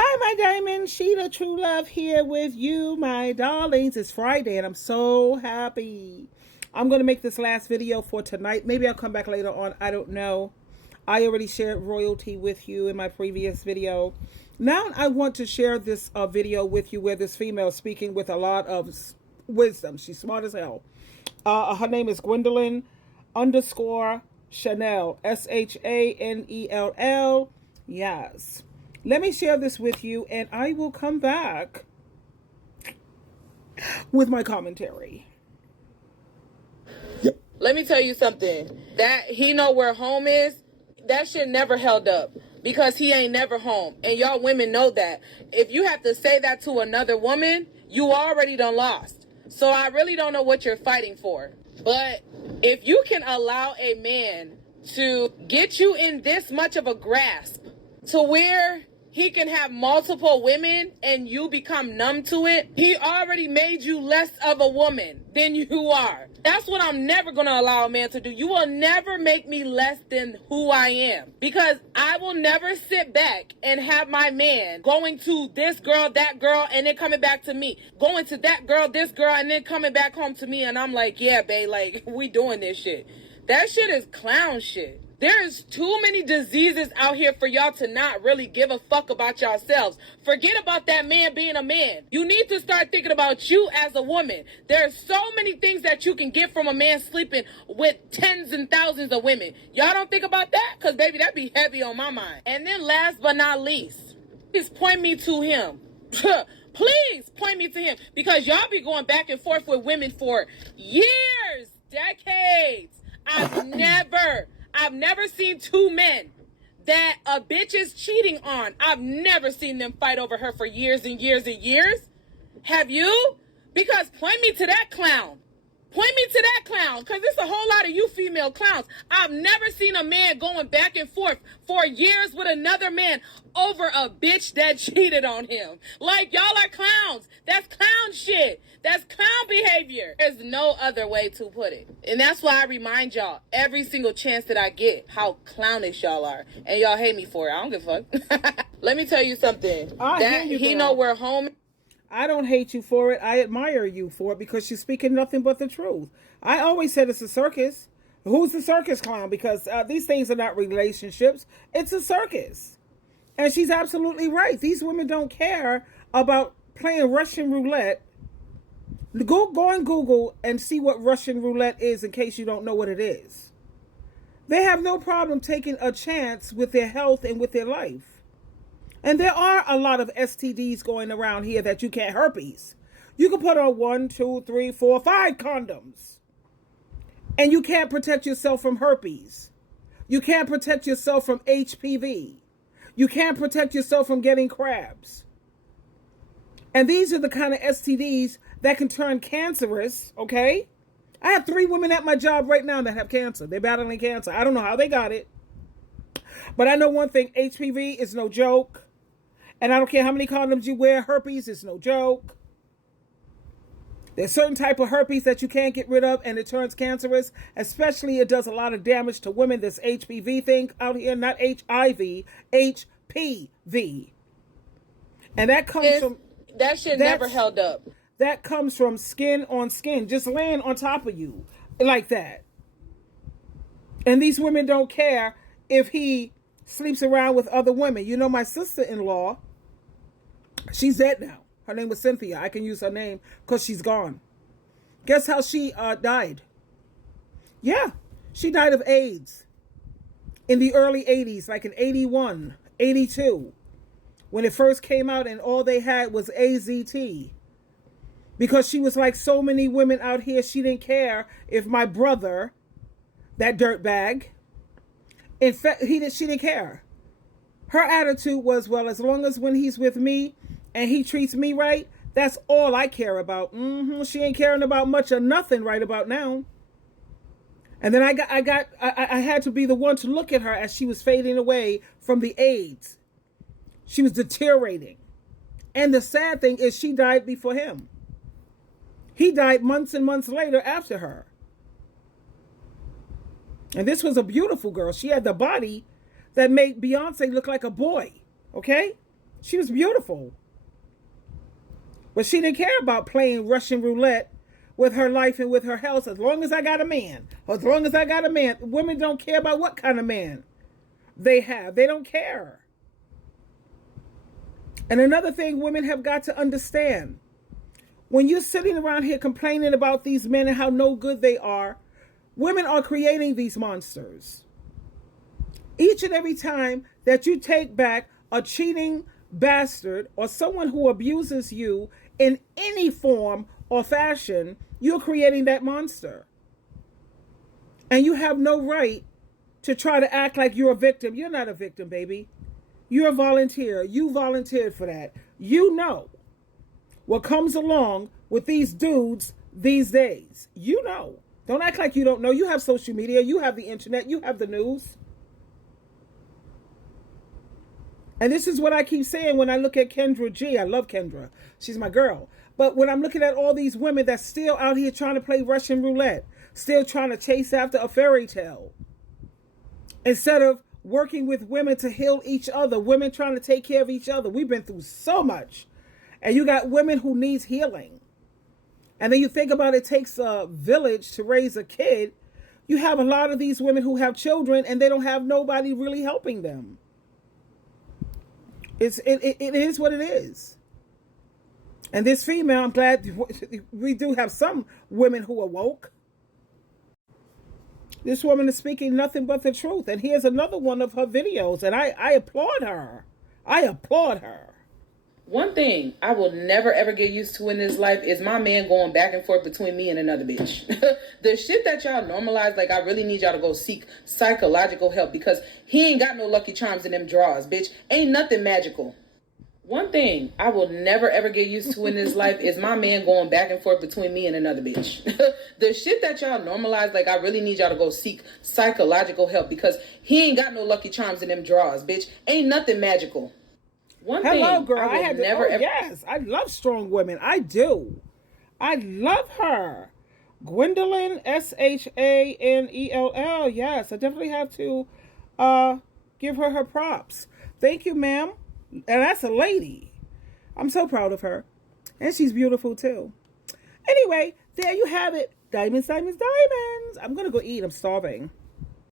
Hi, my diamond. SheilaTruelove here with you, my darlings. It's Friday, and I'm so happy. I'm going to make this last video for tonight. Maybe I'll come back later on. I don't know. I already shared royalty with you in my previous video. Now I want to share this video with you where this female is speaking with a lot of wisdom. She's smart as hell. Her name is Gwendolyn _ Chanel. Shanell. Yes. Let me share this with you, and I will come back with my commentary. Yep. Let me tell you something. That he know where home is, that shit never held up because he ain't never home. And y'all women know that. If you have to say that to another woman, you already done lost. So I really don't know what you're fighting for. But if you can allow a man to get you in this much of a grasp to where he can have multiple women and you become numb to it, he already made you less of a woman than you are. That's what I'm never going to allow a man to do. You will never make me less than who I am, because I will never sit back and have my man going to this girl, that girl, and then coming back to me, going to that girl, this girl, and then coming babe home to me, and I'm like, yeah, babe, like, we doing this shit. That shit is clown shit. There's too many diseases out here for y'all to not really give a fuck about yourselves. Forget about that man being a man. You need to start thinking about you as a woman. There's so many things that you can get from a man sleeping with tens and thousands of women. Y'all don't think about that? Because, baby, that'd be heavy on my mind. And then last but not least, please point me to him. Please point me to him. Because y'all be going back and forth with women for years, decades. I've never seen two men that a bitch is cheating on. I've never seen them fight over her for years and years and years. Have you? Because point me to that clown. Point me to that clown, because there's a whole lot of you female clowns. I've never seen a man going back and forth for years with another man over a bitch that cheated on him. Like, y'all are clowns. That's clown shit. That's clown behavior. There's no other way to put it. And that's why I remind y'all every single chance that I get how clownish y'all are. And y'all hate me for it. I don't give a fuck. Let me tell you something. He know where home. I don't hate you for it. I admire you for it because you're speaking nothing but the truth. I always said it's a circus. Who's the circus clown? Because these things are not relationships. It's a circus. And she's absolutely right. These women don't care about playing Russian roulette. Go on Google and see what Russian roulette is in case you don't know what it is. They have no problem taking a chance with their health and with their life. And there are a lot of STDs going around here that you can't herpes. You can put on 1, 2, 3, 4, 5 condoms. And you can't protect yourself from herpes. You can't protect yourself from HPV. You can't protect yourself from getting crabs. And these are the kind of STDs that can turn cancerous, okay? I have 3 women at my job right now that have cancer. They're battling cancer. I don't know how they got it. But I know one thing, HPV is no joke. And I don't care how many condoms you wear, herpes is no joke. There's certain type of herpes that you can't get rid of and it turns cancerous. Especially it does a lot of damage to women. This HPV thing out here, not HIV, HPV. And that comes from... That shit never held up. That comes from skin on skin, just laying on top of you like that. And these women don't care if he sleeps around with other women. You know, my sister-in-law, she's dead now. Her name was Cynthia. I can use her name because she's gone. Guess how she died? Yeah, she died of AIDS in the early 80s, like in 81, 82, when it first came out and all they had was AZT. Because she was like so many women out here, she didn't care if my brother, that dirtbag, in fact, she didn't care. Her attitude was, well, as long as when he's with me and he treats me right, that's all I care about. She ain't caring about much or nothing right about now. And then I had to be the one to look at her as she was fading away from the AIDS. She was deteriorating. And the sad thing is she died before him. He died months and months later after her. And this was a beautiful girl. She had the body that made Beyonce look like a boy. Okay? She was beautiful. But she didn't care about playing Russian roulette with her life and with her health. As long as I got a man, as long as I got a man. Women don't care about what kind of man they have. They don't care. And another thing women have got to understand, when you're sitting around here complaining about these men and how no good they are, women are creating these monsters. Each and every time that you take back a cheating bastard or someone who abuses you in any form or fashion, you're creating that monster. And you have no right to try to act like you're a victim. You're not a victim, baby. You're a volunteer. You volunteered for that. You know what comes along with these dudes these days. You know. Don't act like you don't know. You have social media. You have the internet. You have the news. And this is what I keep saying when I look at Kendra G. I love Kendra. She's my girl. But when I'm looking at all these women that's still out here trying to play Russian roulette, still trying to chase after a fairy tale, instead of working with women to heal each other, women trying to take care of each other. We've been through so much. And you got women who needs healing. And then you think about it takes a village to raise a kid. You have a lot of these women who have children and they don't have nobody really helping them. It is what it is. And this female, I'm glad we do have some women who are woke. This woman is speaking nothing but the truth. And here's another one of her videos. And I applaud her. I applaud her. One thing I will never ever get used to in this life is my man going back and forth between me and another bitch. The shit that y'all normalize, like, I really need y'all to go seek psychological help because he ain't got no Lucky Charms in them drawers, bitch. Ain't nothing magical. One thing I will never ever get used to in this life is my man going back and forth between me and another bitch. The shit that y'all normalize, like, I really need y'all to go seek psychological help because he ain't got no Lucky Charms in them drawers, bitch. Ain't nothing magical. One Hello, thing girl. I had to, never ever... Yes, I love strong women. I do. I love her. Gwendolyn, Shanell. Yes, I definitely have to give her props. Thank you, ma'am. And that's a lady. I'm so proud of her. And she's beautiful, too. Anyway, there you have it. Diamonds, diamonds, diamonds. I'm going to go eat. I'm starving.